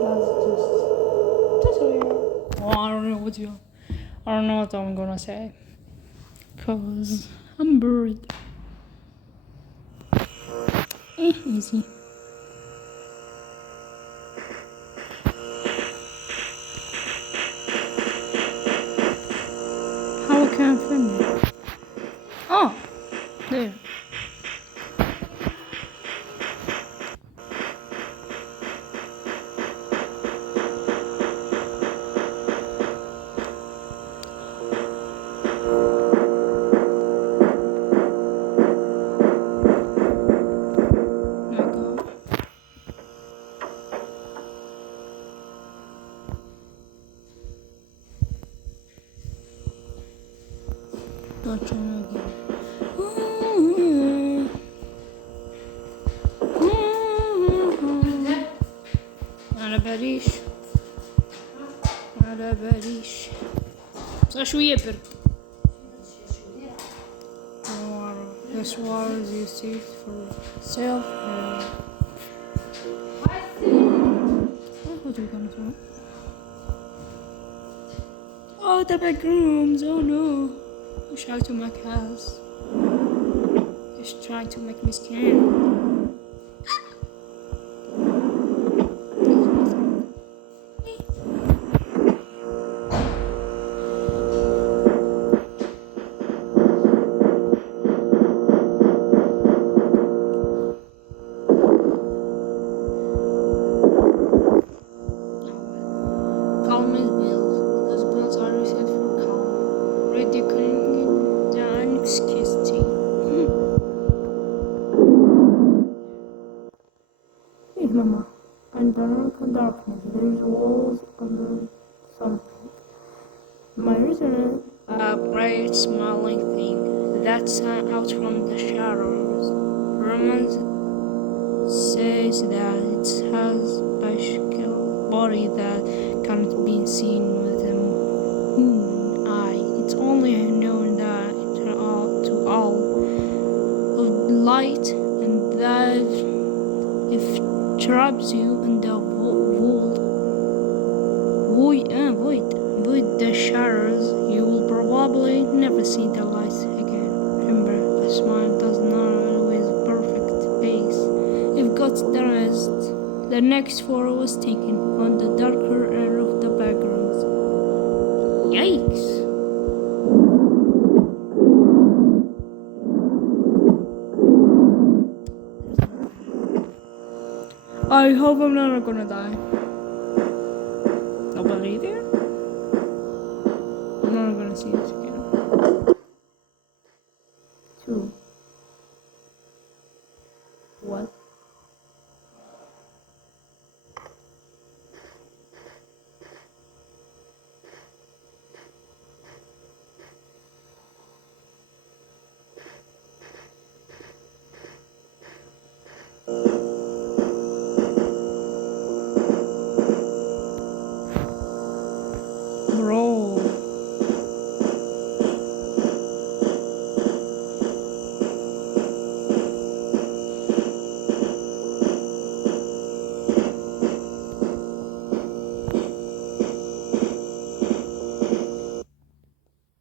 That's just weird. Well, I don't know what I'm gonna say. Cause I'm bored. Easy. How can I find it? Oh, there. Oh my God. Don't try again. على باريش على باريش صار شوية برد. This water is used for self. What are we gonna do? Oh, the backrooms! Oh no! He's trying to make house. He's trying to make me scared. Calm is bills. Those bills are reset for calm. Reducing the anxiety. Wait, Mama. Underneath the darkness, there's walls under something. My return. A bright smiling thing that's out from the shadows. Romans says that it has a body that can't be seen with the human eye. It's only known that to all of light, and that if traps you in the void the shadows, you will probably never see the light again. Remember, a smile does not always perfect face. You've got the rest. The next photo was taken on the darker end of the backrooms. Yikes! I hope I'm not gonna die. Nobody there? I'm not gonna see this again. 2